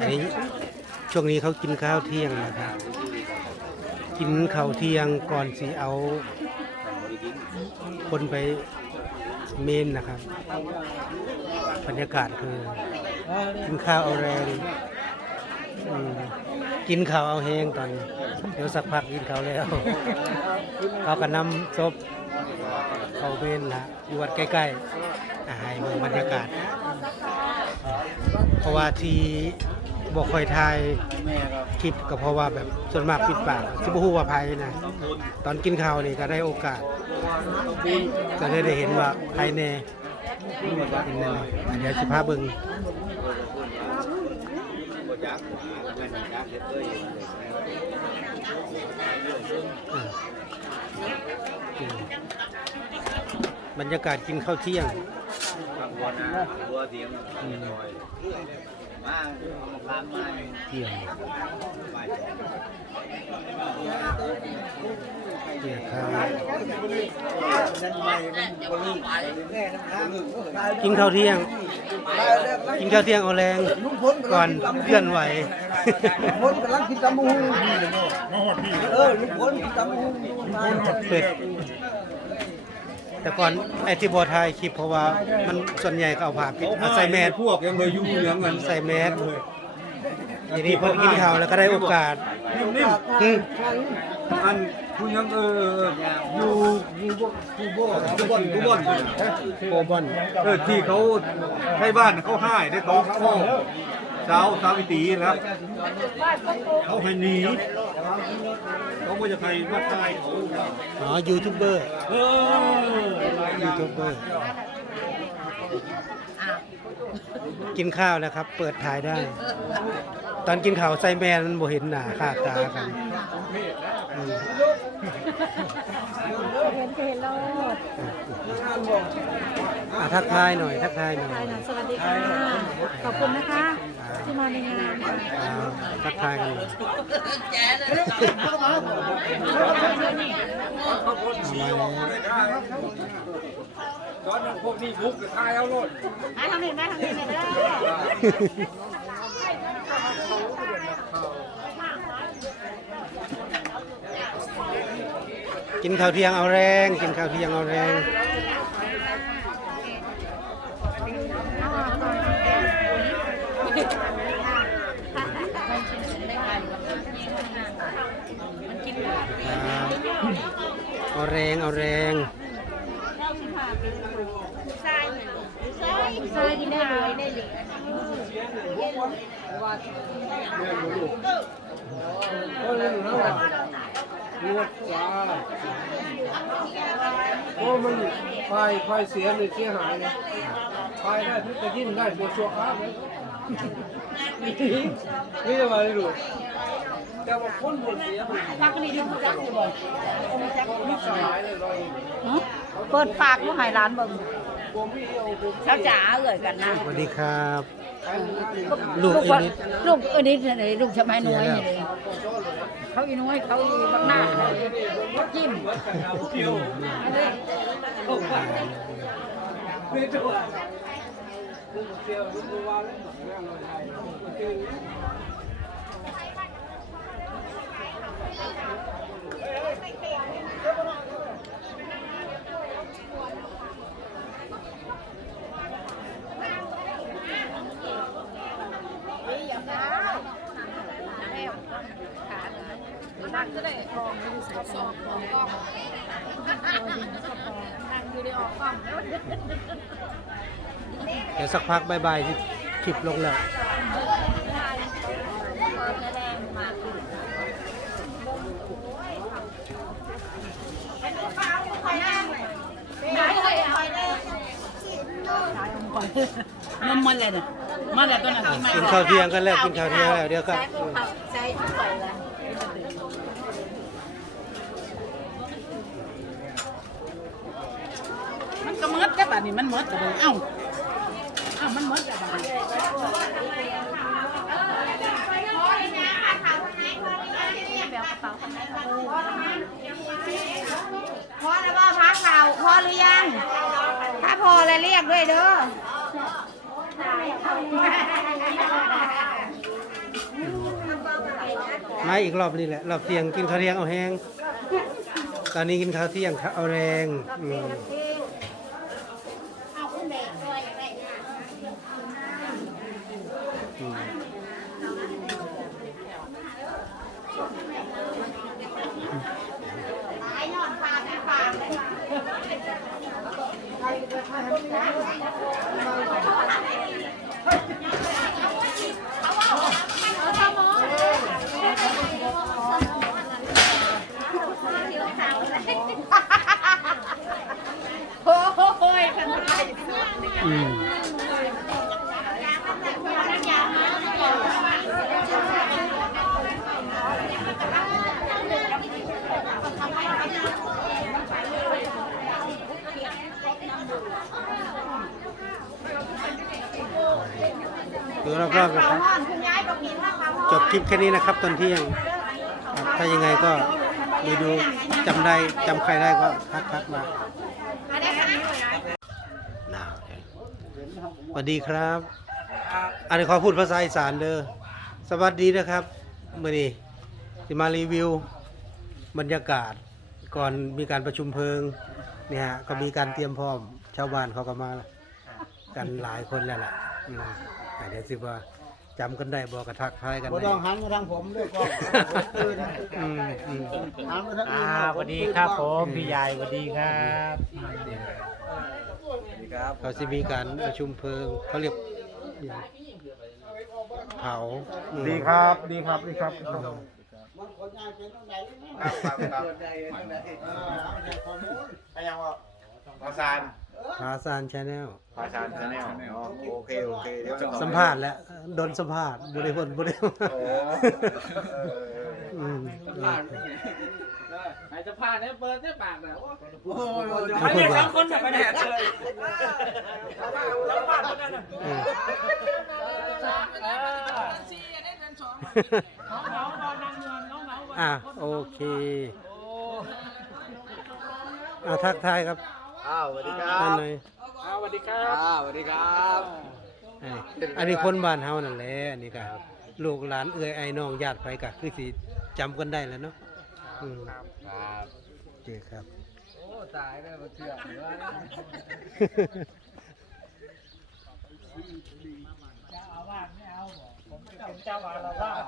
อันนี้ช่วงนี้เขากินข้าวเที่ยงนะครับ กินข้าวเที่ยงก่อนสิเอา คนไปเมนนะครับ บรรยากาศคือ กินข้าวเอาแรงกินข้าวเอาแห้งตอนนี้เดี๋ยวสักพักกินข้าวแล้วเขาก็นำซบเข้าเมนละอยู่วัดใกล้ๆอาหารเมืองบรรยากาศ ราะว่าที่บอกคอยทายคลิปก็เพราะว่าแบบส่วนมากปิดปากที่บ่ฮู้ว่าภัยนะตอนกินข้าวนี่ก็ได้โอกาสก็ได้ได้เห็นว่าภายในเป็นนั่นแหละอะเดี๋ยวสิพาเบิ่งบรรยากาศกินข้าวเที่ยง บัวนาบัวเสียงอืมมาตามมาเที่ยงเที่ยงข้าวกินข้าวเที่ยง กินข้าวเที่ยงเอาแรงก่อนเคลื่อนไหวพลกำลังกินตำมูเออลุงพลกินตำมูเปิด แต่ก่อนไอที่บอถ่ายคลิปเพราะว่ามันส่วนใหญ่ก็เอาผ้าปิดเอาใส่แมสพวกยังเลยอยู่ยังเงินใส่แมสทีนี้พอกินข้าวแล้วก็ได้โอกาสนิ่มอืมๆอันคุณยังเอออยู่อยู่บ่อยู่บ่อยู่บ่อยู่บ่โกบอนเออที่เขาใช้บ้านเขาให้ได้เขาพ่อสาวสาวิตีนะครับเขาให้หนี เขาไม่จะใครมาตายเขาอ๋อยูทูบเบอร์ เออยูทูบเบอร์ กินข้าวแล้วครับ เปิดถ่ายได้ ตอนกินข้าวใส่แมสมันบ่เห็นหน้าค่าตากันอืมเห็นก็เห็นแล้วอะทักทายหน่อย ทักทายหน่อยใช่นะสวัสดีค่ะ ขอบคุณนะคะ ที่มาในงานทักทายกันหน่อยมาแล้วตอนนั้นพวกนี้บุกจะทายเอาโลดมาทางนี้มาทางนี้เลยกินข้าวเที่ยงเอาแรง กินข้าวเที่ยงเอาแรง เอาแรงเอาแรง ใช่กินได้เลยได้เลยรวดจ้าโอ้มันไฟไฟเสียเลยเสียหายเลยไฟได้ทุกจะยิ่งได้ตัวชัวร์ครับนี่จะมาได้ดูแต่ว่าคนบนเสียมันพักนี่ดูจักสิบ่มีสลายเลยลอย เปิดปากลูกหายร้านเบิ่งผมพี่เอาผมเจ้าจ๋าเอ่ยกันนะสวัสดีครับไปเลยลูกลูกอีว่านิดลูกอันนี้เลยลูกชะไม้น้อยนี่เลยเขาอีน้อยเขาอีบักหน้าเลยเขาจิ้มอันนี้ ไม่ตัวเสียรู้ว่าแล้ว มันก็ ได้ทองไม่ได้ใส่ซองทองกล้องนั่งอยู่ในอกล้องเดี๋ยวสักพักบายบายที่คลิปลงแล้วนมมันเลยเนี่ยมันเลยตัวนั้นกินข้าวเที่ยงกันแล้วกินข้าวเที่ยงแล้วเดี๋ยวก็ใช้ทุกคนเลย มันก็มืดแค่บันี้มันมืดแต่บัดเอ้าเอ้ามันมืดแต่บันพอแล้วพ่อพักเก่าพอหรือยัง ถ้าพอแล้วเรียกด้วยเด้อไม่อีกรอบนี่แหละรอบเที่ยงกินข้าวเที่ยงเอาแห้ง ตอนนี้กินข้าวเที่ยงเอาแรงอืม ปา อยคันไทยอืมดูรอบๆนะครับ จบคลิปแค่นี้นะครับตอนเที่ยง ถ้ายังไงก็ดูดูจำได้จำใครได้ก็ทักทักมาหนาวสวัสดีครับ อันนี้ขอพูดภาษาอีสานเด้อ สวัสดีนะครับมื่อนี้จะมารีวิวบรรยากาศก่อนมีการประชุมเพลิงเนี่ยฮะก็มีการเตรียมพร้อมชาวบ้านเขาก็มากันหลายคนแล้วล่ะ อืมแต่เดี๋ยวสิว่าจำกันได้บอกกระทักทายกันบ่ได้ต้องหันมาทางผมด้วยกล้องตื่นอืมอืม หันมาทางอ่าอื่นสวัสดีครับผมพี่ใหญ่สวัสดีครับเขาจะมีการประชุมเพลิงเขาเรียกเผาอืมดีครับดีครับดีครับพยังว่า ภาษานพาซานชาแนลภาษานชาแนลโอเคโอเคเดี๋ยวจะสัมภาษณ์แล้วโดนสัมภาษณ์บริพนบริพนโอ้เอออืมใครจะพาเนี่ยเปิดเนี่ยปากนะโอ้ไม่พูดว่าคนแบบไม่แดดเลยอืมอะโอเคอะทักทายครับ อ้าวสวัสดีครัด้านบในสวัสดีครับ อ้าวสวัสดีครับอันนี้อันนี้คนบ้านเฮานั่นแหละอันนี้ก็ลูกหลานเอื้อยไอ้น้องญาติไปก็คือสิจำกันได้แล้วเนาะอืมครับโอเคครับตายได้มาเถื่อนเนื้อเจ้าอาวาสไม่เอาผมเป็นเจ้าอาวาส